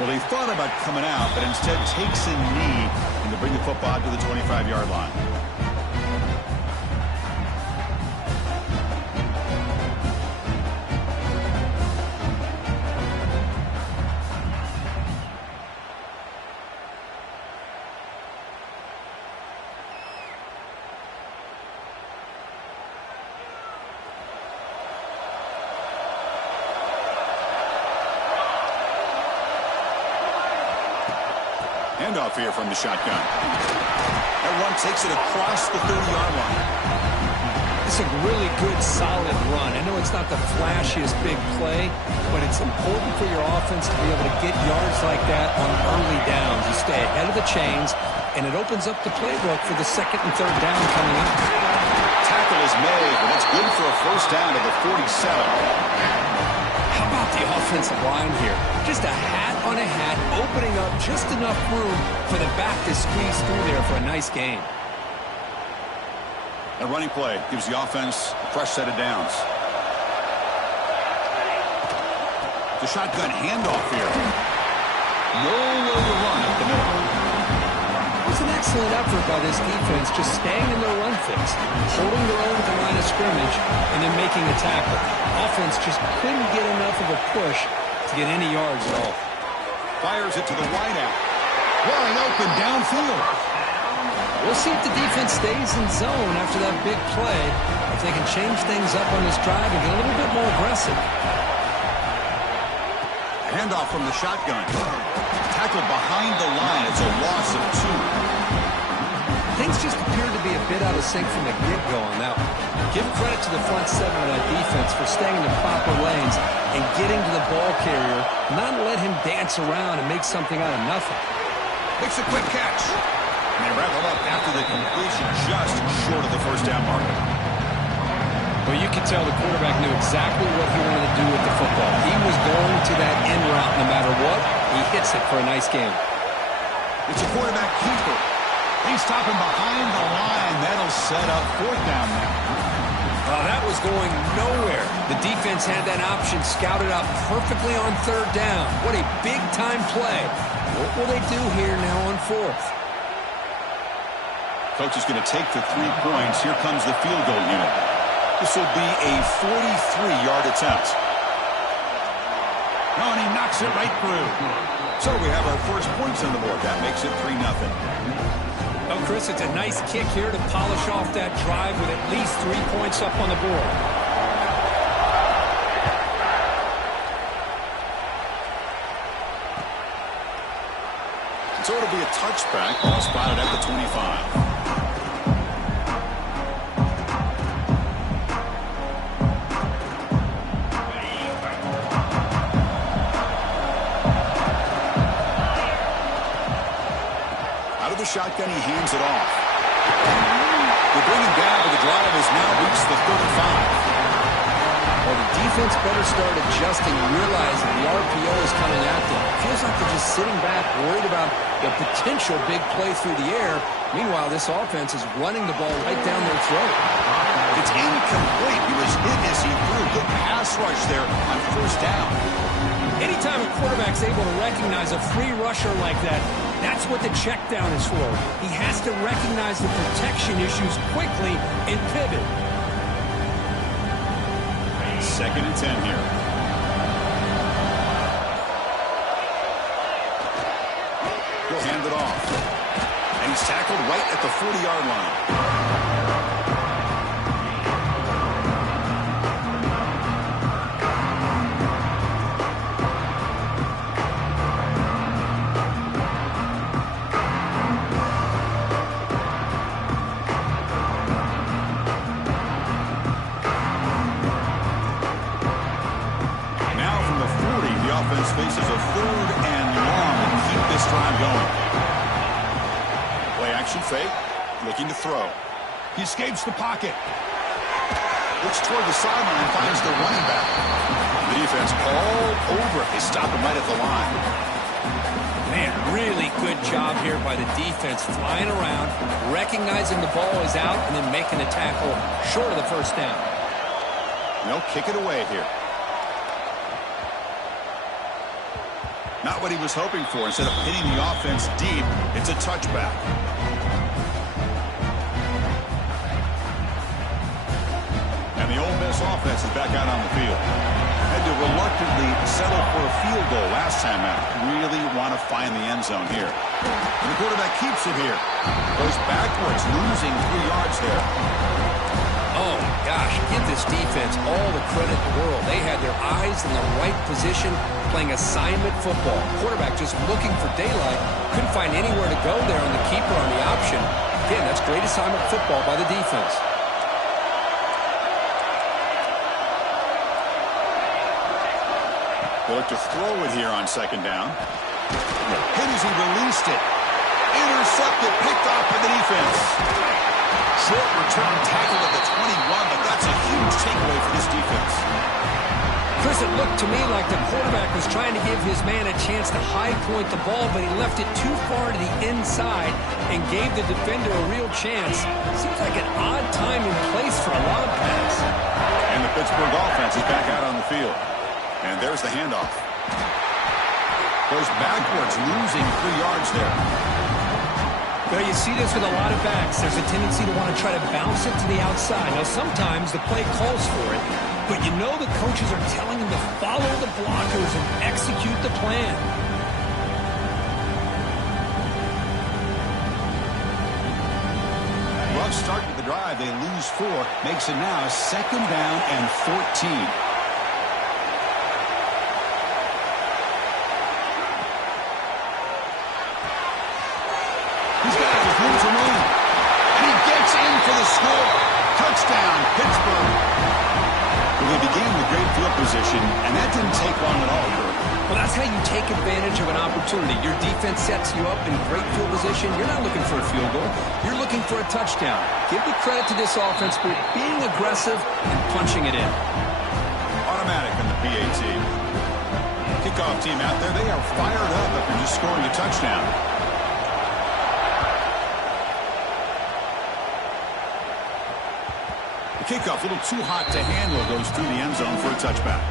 Well, they thought about coming out, but instead takes a knee and to bring the football to the 25-yard line. Handoff here from the shotgun. That run takes it across the 30-yard line. It's a really good, solid run. I know it's not the flashiest big play, but it's important for your offense to be able to get yards like that on early downs. You stay ahead of the chains, and it opens up the playbook for the second and third down coming up. Tackle is made, but it's good for a first down to the 47. How about the offensive line here? Just a hat on a hat, opening up just enough room for the back to squeeze through there for a nice gain. A running play gives the offense a fresh set of downs. The shotgun handoff here. Nowhere to run up the middle. It was an excellent effort by this defense, just staying in their run fix, holding their own at the line of scrimmage, and then making a tackle. Offense just couldn't get enough of a push to get any yards at all. Fires it to the wideout. Wide open downfield. We'll see if the defense stays in zone after that big play, if they can change things up on this drive and get a little bit more aggressive. Handoff from the shotgun. Tackled behind the line. It's a loss of 2. Things just appear to be a bit out of sync from the get-go on that one. Give credit to the front seven of that defense for staying in the proper lanes and getting to the ball carrier, not let him dance around and make something out of nothing. Makes a quick catch. And they wrap it up after the completion, just short of the first down marker. Well, you can tell the quarterback knew exactly what he wanted to do with the football. He was going to that end route no matter what. He hits it for a nice game. It's a quarterback keeper. He's stopping behind the line. That'll set up fourth down now. That was going nowhere. The defense had that option scouted out perfectly on third down. What a big-time play. What will they do here now on fourth? Coach is going to take the 3 points. Here comes the field goal unit. This will be a 43-yard attempt. Oh, and he knocks it right through. So we have our first points on the board. That makes it 3-0. Oh, Chris, it's a nice kick here to polish off that drive with at least 3 points up on the board. So it'll be a touchback. Ball spotted at the 25. Shotgun, he hands it off. The bringing down of the drive has now reached the 35. Well, the defense better start adjusting and realizing the RPO is coming at them. It feels like they're just sitting back, worried about the potential big play through the air. Meanwhile, this offense is running the ball right down their throat. It's incomplete. He was hit as he threw. Good pass rush there on first down. Anytime a quarterback's able to recognize a free rusher like that, that's what the check down is for. He has to recognize the protection issues quickly and pivot. 2nd and 10 here. He'll hand it off. And he's tackled right at the 40-yard line. Faces a 3rd and long and keep this drive going. Play action fake, looking to throw. He escapes the pocket. Looks toward the sideline, finds the running back. The defense all over it. They stop him right at the line. Man, really good job here by the defense, flying around, recognizing the ball is out, and then making the tackle short of the first down. They'll kick it away here. Not what he was hoping for. Instead of hitting the offense deep, it's a touchback. And the Ole Miss offense is back out on the field. Had to reluctantly settle for a field goal last time out. Really want to find the end zone here. And the quarterback keeps it here. Goes backwards, losing 3 yards there. Oh, gosh, give this defense all the credit in the world. They had their eyes in the right position, playing assignment football. Quarterback just looking for daylight. Couldn't find anywhere to go there on the keeper on the option. Again, that's great assignment football by the defense. They look to throw it here on 2nd down. Hit as he released it. Intercepted, picked off by the defense. Short return tackle at the 21, but that's a huge takeaway for this defense. Chris, it looked to me like the quarterback was trying to give his man a chance to high point the ball, but he left it too far to the inside and gave the defender a real chance. Seems like an odd time and place for a lob pass. And the Pittsburgh offense is back out on the field. And there's the handoff. Goes backwards, losing 3 yards there. Well, you see this with a lot of backs. There's a tendency to want to try to bounce it to the outside. Now, sometimes the play calls for it, but you know the coaches are telling them to follow the blockers and execute the plan. Rough start to the drive. They lose 4. Makes it now 2nd down and 14. And he gets in for the score. Touchdown, Pittsburgh. Well, they began with great field position, and that didn't take long at all, Kurt. Well, that's how you take advantage of an opportunity. Your defense sets you up in great field position. You're not looking for a field goal. You're looking for a touchdown. Give the credit to this offense for being aggressive and punching it in. Automatic in the PAT. Kickoff team out there, they are fired up after just scoring a touchdown. The kickoff, a little too hot to handle, goes through the end zone for a touchback.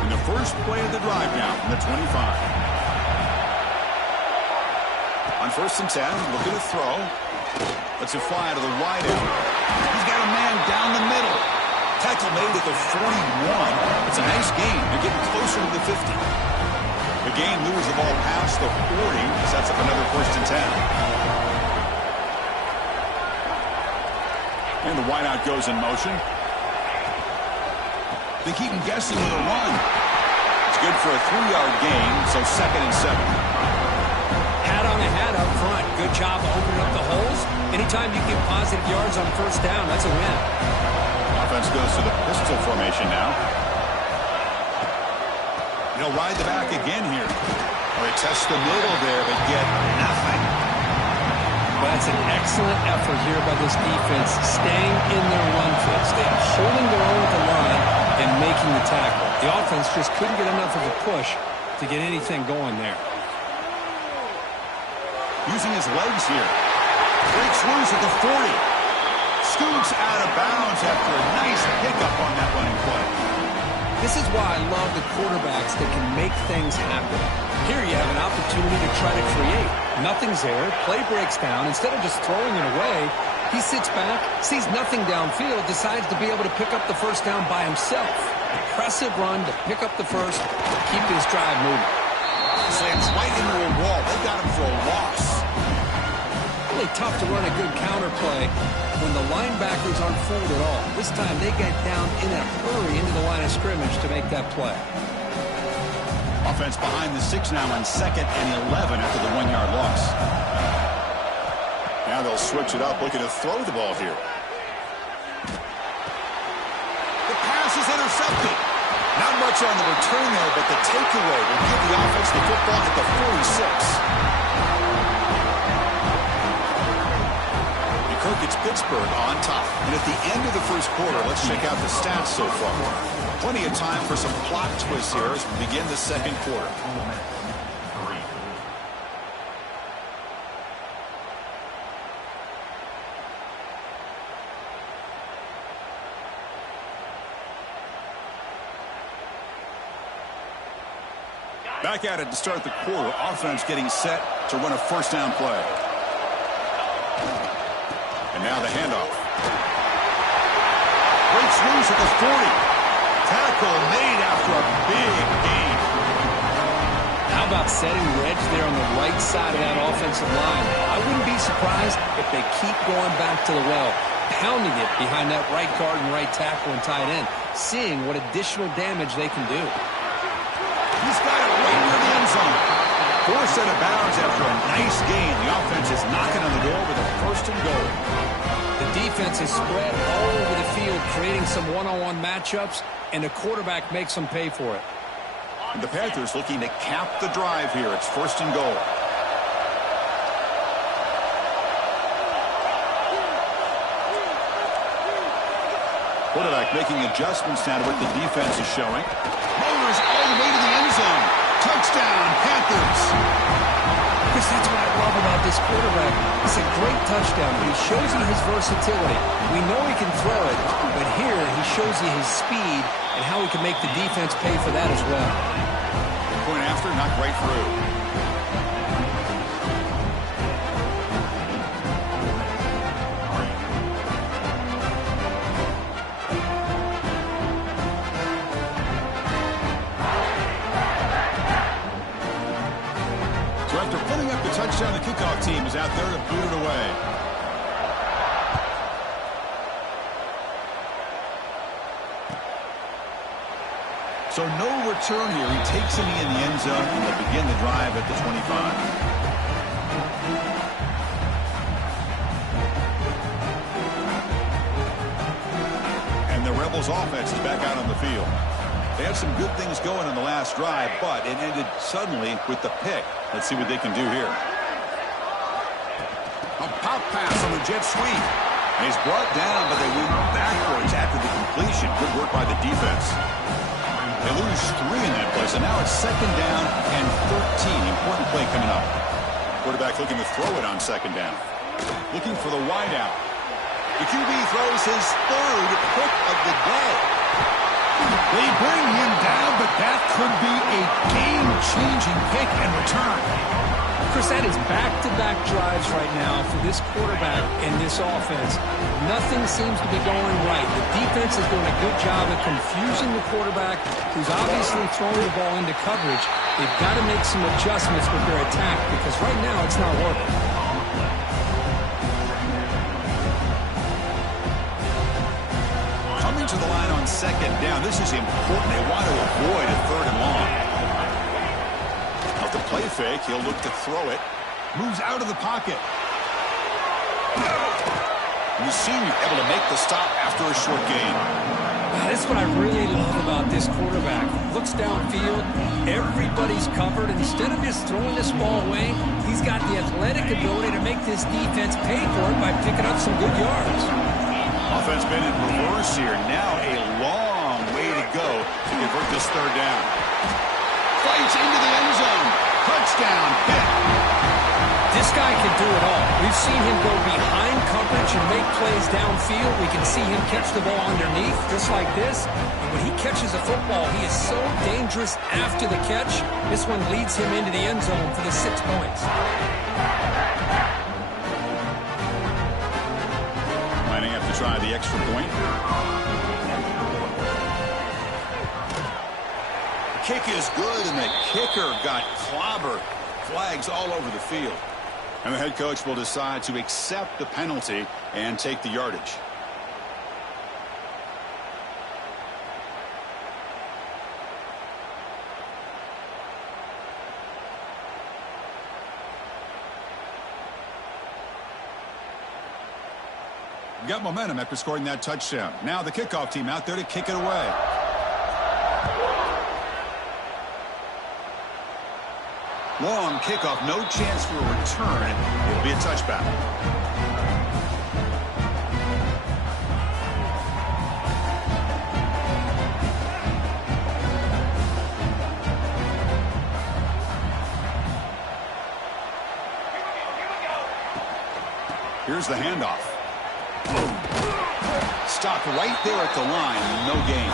In the first play of the drive now from the 25. On 1st and 10, looking to throw. Lets it fly to the wide end. He's got a man down the middle. Tackle made at the 41. It's a nice gain. They're getting closer to the 50. The game moves the ball past the 40. Sets up another 1st and 10. And the wideout goes in motion. They keep him guessing with a run. It's good for a 3-yard gain, so 2nd and 7. Hat on a hat up front. Good job opening up the holes. Anytime you get positive yards on 1st down, that's a win. Offense goes to the pistol formation now. He'll ride the back again here. Or he tests the middle there, but get nothing. Well, that's an excellent effort here by this defense, staying in their run fits. They are holding their own at the line and making the tackle. The offense just couldn't get enough of a push to get anything going there. Using his legs here. Breaks loose at the 40. Scoots out of bounds after a nice pickup on that running play. This is why I love the quarterbacks that can make things happen. Here you have an opportunity to try to create. Nothing's there. Play breaks down. Instead of just throwing it away, he sits back, sees nothing downfield, decides to be able to pick up the 1st down by himself. Impressive run to pick up the 1st, keep his drive moving. Slams right into a wall. They got him for a loss. Really tough to run a good counter play when the linebackers aren't fooled at all. This time they get down in a hurry into the line of scrimmage to make that play. Offense behind the 6 now on 2nd and 11 after the 1-yard loss. Now they'll switch it up, looking to throw the ball here. The pass is intercepted. Not much on the return there, but the takeaway will give the offense the football at the 46. Kirk, it's Pittsburgh on top. And at the end of the 1st quarter, let's check out the stats so far. Plenty of time for some plot twists here as we begin the 2nd quarter. Back at it to start the quarter. Offense getting set to run a first down play. And now the handoff. Breaks loose at the 40. Tackle made after a big gain. How about setting the edge there on the right side of that offensive line? I wouldn't be surprised if they keep going back to the well, pounding it behind that right guard and right tackle and tight end, seeing what additional damage they can do. He's got it right near the end zone. Forced out of bounds after a nice gain. The offense is knocking on the door with a first and goal. The defense is spread all over the field, creating some one-on-one matchups, and the quarterback makes them pay for it. And the Panthers looking to cap the drive here. It's first and goal. Quarterback making adjustments now to what the defense is showing. Motors all the way to the end zone. Touchdown, Panthers. Chris, that's what I love about this quarterback. It's a great touchdown. He shows you his versatility. We know he can throw it, but here he shows you his speed and how he can make the defense pay for that as well. Point after, knocked right through. Touchdown, the kickoff team is out there to boot it away. So no return here. He takes it in the end zone and they'll begin the drive at the 25. And the Rebels offense is back out on the field. They had some good things going on the last drive, but it ended suddenly with the pick. Let's see what they can do here. A pop pass on the jet sweep. And he's brought down, but they went backwards after the completion. Good work by the defense. They lose 3 in that play, so now it's second down and 13. Important play coming up. Quarterback looking to throw it on second down. Looking for the wideout. The QB throws his 3rd pick of the day. They bring him down, but that could be a game-changing pick and return. Chris, that is back-to-back drives right now for this quarterback and this offense. Nothing seems to be going right. The defense is doing a good job of confusing the quarterback, who's obviously throwing the ball into coverage. They've got to make some adjustments with their attack because right now it's not working. Coming to the line on second down. This is important. They want to avoid a 3rd and long. Off the play fake, he'll look to throw it. Moves out of the pocket. And the senior able to make the stop after a short gain. That's what I really love about this quarterback. Looks downfield. Everybody's covered. Instead of just throwing this ball away, he's got the athletic ability to make this defense pay for it by picking up some good yards. Offense been in reverse here. Now a long way to go to convert this 3rd down. Fights into the end zone. Touchdown, Pitt. This guy can do it all. We've seen him go behind coverage and make plays downfield. We can see him catch the ball underneath, just like this. And when he catches a football, he is so dangerous after the catch. This one leads him into the end zone for the 6 points. Lining up to try the extra point. Kick is good, and the kicker got clobbered. Flags all over the field. And the head coach will decide to accept the penalty and take the yardage. Got momentum after scoring that touchdown. Now the kickoff team out there to kick it away. Long kickoff, no chance for a return. It'll be a touchback. Here's the handoff. Stopped right there at the line, no gain.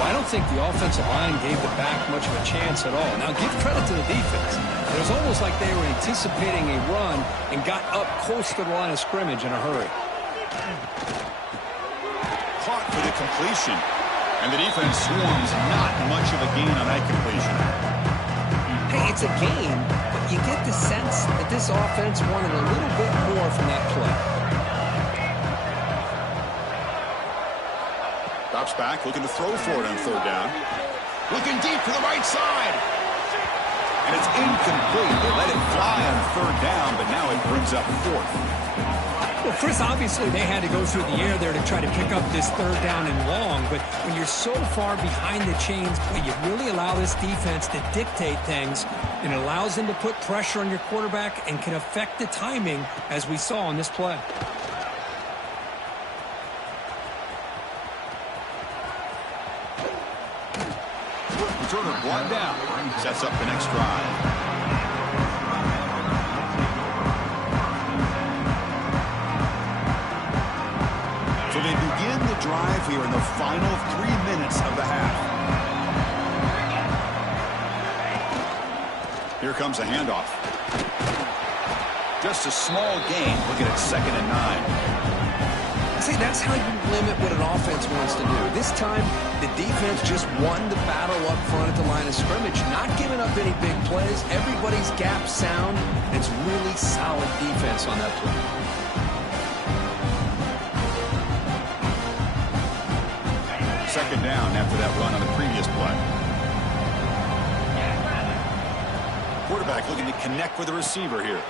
Well, I don't think the offensive line gave the back much of a chance at all. Now, give credit to the defense. It was almost like they were anticipating a run and got up close to the line of scrimmage in a hurry. Caught for the completion. And the defense swarms not much of a gain on that completion. Hey, it's a game, but you get the sense that this offense wanted a little bit more from that play. Drops back, looking to throw for it on third down. Looking deep to the right side. And it's incomplete. They let it fly on third down, but now it brings up fourth. Well, Chris, obviously they had to go through the air there to try to pick up this third down and long, but when you're so far behind the chains, you really allow this defense to dictate things, and it allows them to put pressure on your quarterback and can affect the timing, as we saw on this play. Turner brought down. Sets up the next drive. So they begin the drive here in the final 3 minutes of the half. Here comes a handoff. Just a small gain, looking at 2nd and 9. See, that's how you limit what an offense wants to do. This time, the defense just won the battle up front at the line of scrimmage, not giving up any big plays. Everybody's gap sound. It's really solid defense on that play. Second down after that run on the previous play. Quarterback looking to connect with the receiver here.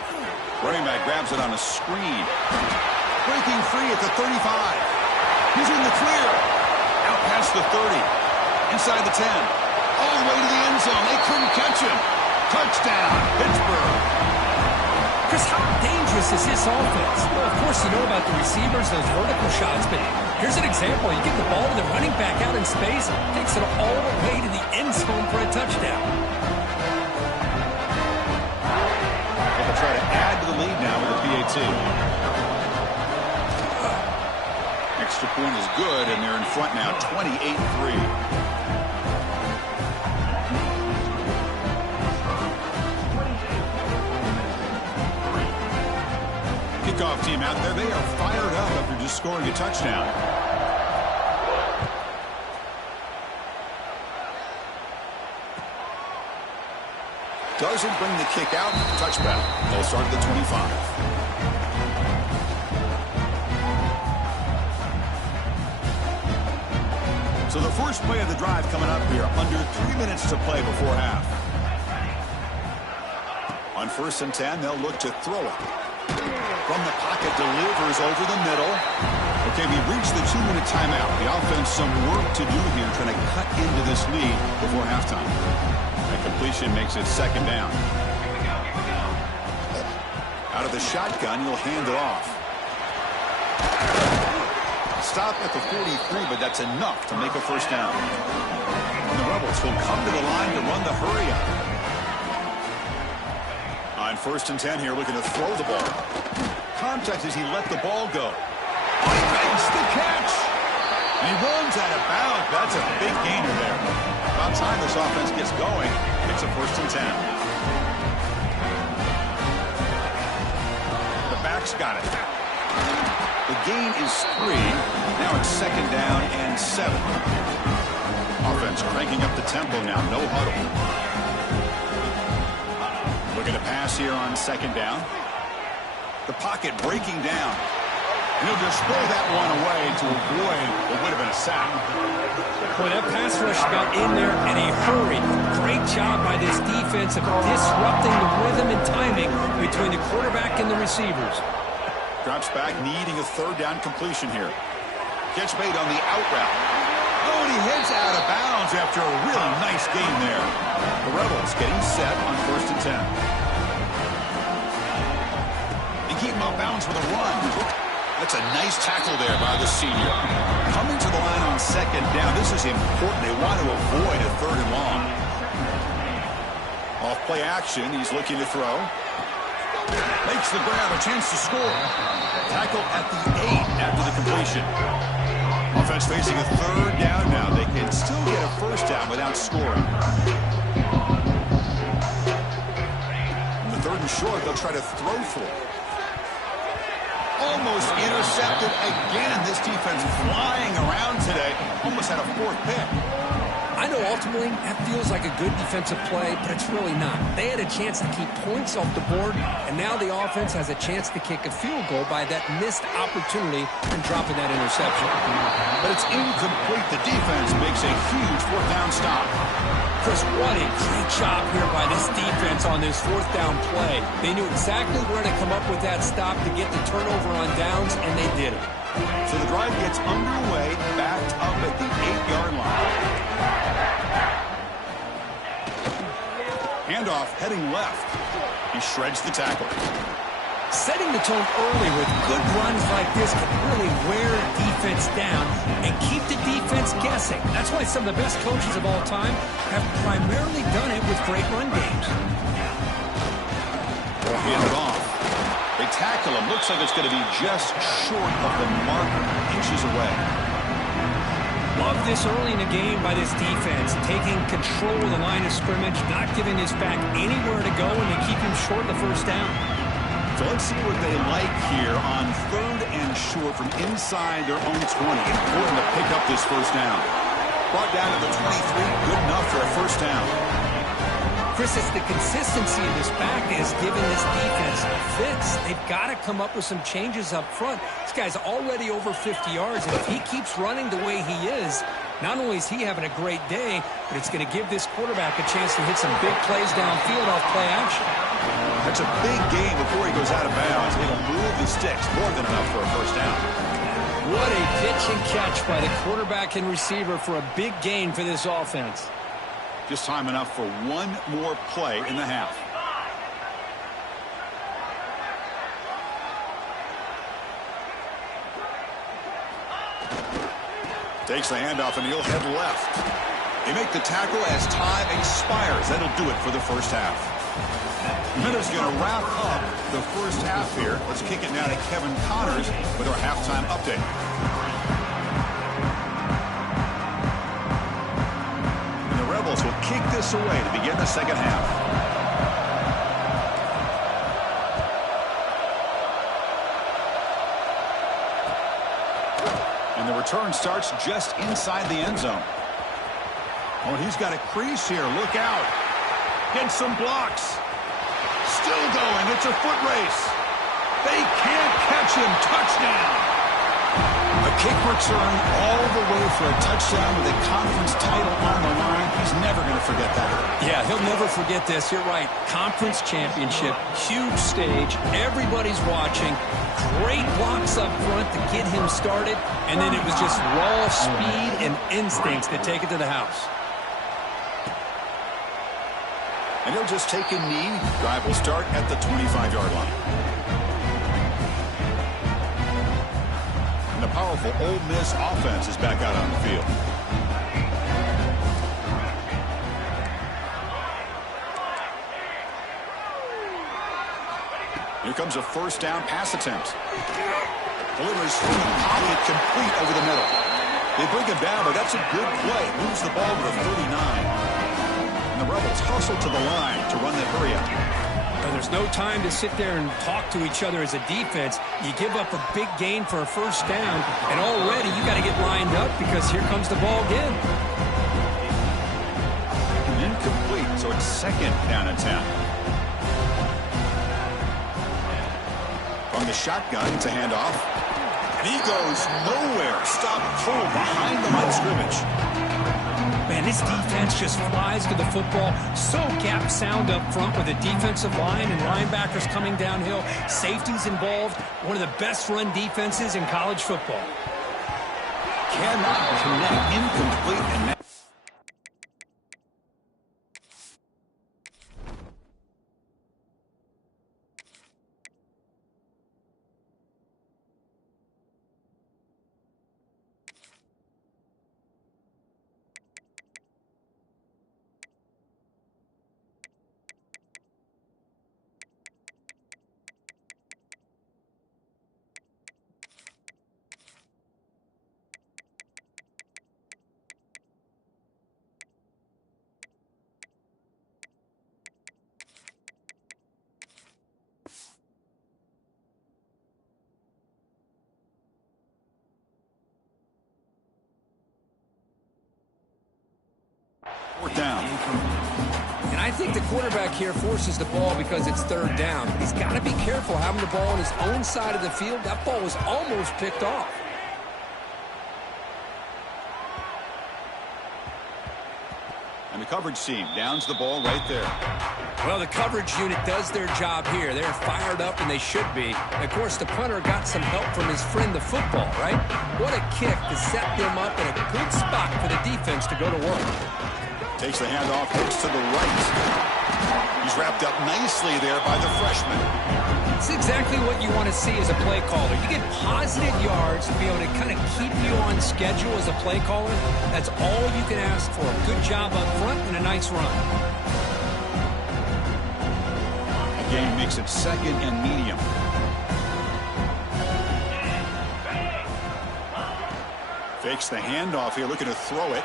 Running back grabs it on a screen. Breaking free at the 35. He's in the clear. Out past the 30. Inside the 10. All the way to the end zone. They couldn't catch him. Touchdown, Pittsburgh. Chris, how dangerous is this offense? Well, of course, you know about the receivers, those vertical shots, but here's an example. You give the ball to the running back out in space, takes it all the way to the end zone for a touchdown. They'll try to add to the lead now with a PAT. Extra point is good, and they're in front now, 28-3. Kickoff team out there. They are fired up after just scoring a touchdown. Doesn't bring the kick out. Touchback. They'll start at the 25. So the first play of the drive coming up here. Under 3 minutes to play before half. On 1st and 10, they'll look to throw it. From the pocket, delivers over the middle. Okay, we reached the 2-minute timeout. The offense some work to do here, trying to cut into this lead before halftime. That completion makes it 2nd down. Out of the shotgun, he'll hand it off. Stop at the 43, but that's enough to make a 1st down. And the Rebels will come to the line to run the hurry up. On 1st and 10 here, looking to throw the ball. Contact as he let the ball go. Oh, he makes the catch! And he runs out of bounds. That's a big gainer there. About time this offense gets going. It's a 1st and 10. The back's got it. The gain is 3. Now it's 2nd down and 7. Offense cranking up the tempo now. No huddle. Looking to pass here on 2nd down. The pocket breaking down. And he'll just throw that one away to avoid what would have been a sack. Boy, that pass rush got in there in a hurry. Great job by this defense of disrupting the rhythm and timing between the quarterback and the receivers. Drops back, needing a 3rd down completion here. Catch made on the out route. Oh, and he heads out of bounds after a really nice game there. The Rebels getting set on 1st and 10. They keep him out of bounds with a run. That's a nice tackle there by the senior. Coming to the line on 2nd down. This is important. They want to avoid a 3rd and long. Off play action. He's looking to throw. Makes the grab, a chance to score. Tackle at the 8 after the completion. Offense facing a third down now. They can still get a first down without scoring. On the third and short, they'll try to throw for it. Almost intercepted again. This defense flying around today. Almost had a fourth pick. I know ultimately that feels like a good defensive play, but it's really not. They had a chance to keep points off the board, and now the offense has a chance to kick a field goal by that missed opportunity and dropping that interception. But it's incomplete. The defense makes a huge fourth down stop. Chris, what a great job here by this defense on this fourth down play. They knew exactly where to come up with that stop to get the turnover on downs, and they did it. So the drive gets underway, backed up at the 8-yard line. Handoff heading left. He shreds the tackle. Setting the tone early with good runs like this can really wear defense down and keep the defense guessing. That's why some of the best coaches of all time have primarily done it with great run games. Hand it off. They tackle him. Looks like it's going to be just short of the marker, inches away. Love this early in the game by this defense, taking control of the line of scrimmage, not giving his back anywhere to go, and they keep him short of the first down. So let's see what they like here on third and short from inside their own 20. Important to pick up this first down. Brought down to the 23, good enough for a first down. Chris, it's the consistency of this back that has given this defense fits. They've got to come up with some changes up front. This guy's already over 50 yards, and if he keeps running the way he is, not only is he having a great day, but it's going to give this quarterback a chance to hit some big plays downfield off play action. That's a big gain before he goes out of bounds. It'll move the sticks more than enough for a first down. What a pitch and catch by the quarterback and receiver for a big gain for this offense. Just time enough for one more play in the half. Takes the handoff and he'll head left. They make the tackle as time expires. That'll do it for the first half. Minutes going to wrap up the first half here. Let's kick it now to Kevin Connors with our halftime update. Rebels will kick this away to begin the second half. And the return starts just inside the end zone. Oh, and he's got a crease here. Look out. Gets some blocks. Still going. It's a foot race. They can't catch him. Touchdown. A kick return all the way for a touchdown with a conference title on the line. He's never going to forget that. Yeah, he'll never forget this. You're right. Conference championship, huge stage. Everybody's watching. Great blocks up front to get him started. And then it was just raw speed and instincts to take it to the house. And he'll just take a knee. Drive will start at the 25-yard line. The powerful Ole Miss offense is back out on the field. Here comes a first down pass attempt. Delivers from the pocket complete over the middle. They bring him down, but that's a good play. Moves the ball to the 39. And the Rebels hustle to the line to run that hurry up. And there's no time to sit there and talk to each other as a defense. You give up a big gain for a first down, and already you got to get lined up because here comes the ball again. Incomplete, so it's second down and 10. From the shotgun to handoff. And he goes nowhere. Stop full behind the line of scrimmage. Man, this defense just flies to the football. So gap sound up front with the defensive line and linebackers coming downhill. Safeties involved. One of the best run defenses in college football. Cannot connect. Incomplete. And Fourth down. And I think the quarterback here forces the ball because it's third down. But he's got to be careful having the ball on his own side of the field. That ball was almost picked off. And the coverage team downs the ball right there. Well, the coverage unit does their job here. They're fired up, and they should be. Of course, the punter got some help from his friend, the football, right? What a kick to set them up in a good spot for the defense to go to work. Takes the handoff, looks to the right. He's wrapped up nicely there by the freshman. It's exactly what you want to see as a play caller. You get positive yards to be able to kind of keep you on schedule as a play caller. That's all you can ask for. A good job up front and a nice run. The game makes it second and medium. Fakes the handoff here, looking to throw it.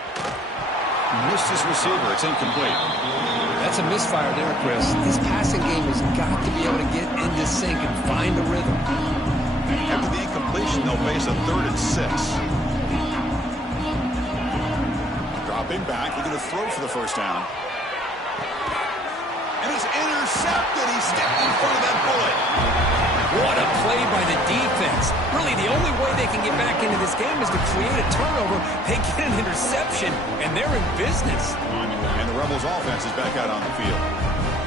Missed his receiver. It's incomplete. That's a misfire there, Chris. This passing game has got to be able to get into sync and find a rhythm. After the incompletion, they'll face a 3rd and 6. Dropping back, looking to throw for the first down. And it's intercepted. He stepped in front of that bullet. What a play by the defense. Really, the only way they can get back into this game is to create a turnover. They get an interception, and they're in business. And the Rebels' offense is back out on the field.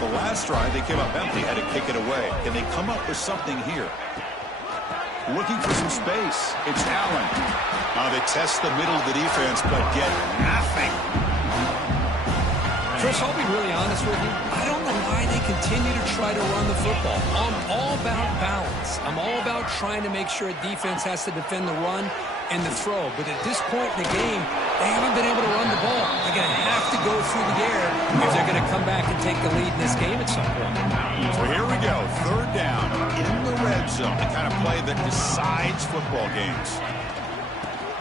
The last drive, they came up empty, had to kick it away. Can they come up with something here? Looking for some space. It's Allen. They test the middle of the defense, but get nothing. Chris, I'll be really honest with you. I don't know why they continue to try to run the football. I'm all about balance. I'm all about trying to make sure a defense has to defend the run and the throw. But at this point in the game, they haven't been able to run the ball. They're going to have to go through the air if they're going to come back and take the lead in this game at some point. So here we go. 3rd down in the red zone. The kind of play that decides football games.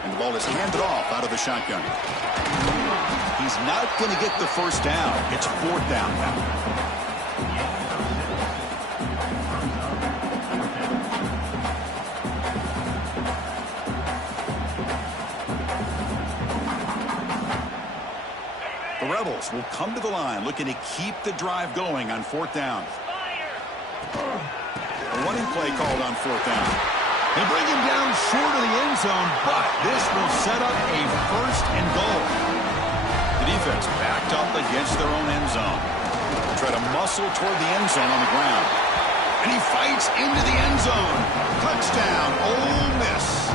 And the ball is handed off out of the shotgun. He's not going to get the first down. It's 4th down now. The Rebels will come to the line looking to keep the drive going on 4th down. A running play called on 4th down. They bring him down short of the end zone, but this will set up a 1st and goal. The defense backed up against their own end zone. Try to muscle toward the end zone on the ground. And he fights into the end zone. Touchdown, Ole Miss.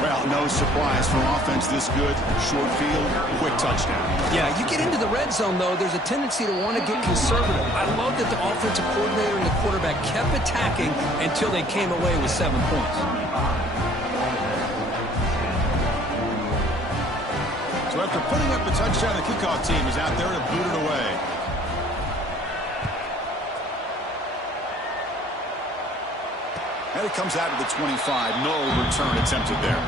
Well, no surprise for offense this good. Short field, quick touchdown. Yeah, you get into the red zone, though, there's a tendency to want to get conservative. I love that the offensive coordinator and the quarterback kept attacking until they came away with 7 points. So after putting up the touchdown, the kickoff team is out there to boot it away. And it comes out of the 25. No return attempted there.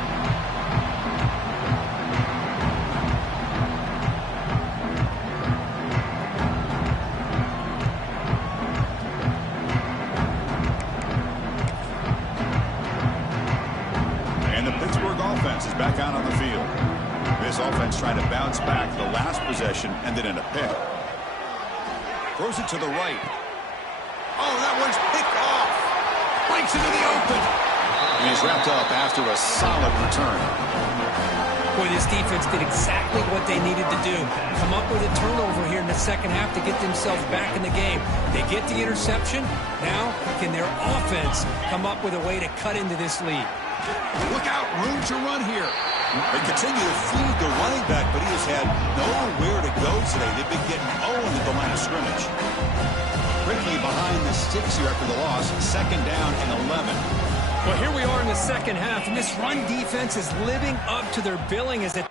And the Pittsburgh offense is back out on the field. This offense trying to bounce back the last possession and then in a pick. Throws it to the right. Oh, that one's picked off. Breaks into the open. And he's wrapped up after a solid return. Boy, this defense did exactly what they needed to do. Come up with a turnover here in the second half to get themselves back in the game. They get the interception. Now, can their offense come up with a way to cut into this lead? Look out, room to run here. They continue to feed the running back, but he has had nowhere to go today. They've been getting owned at the line of scrimmage. Quickly behind the sticks here after the loss. 2nd down and 11. Well, here we are in the second half, and this run defense is living up to their billing as it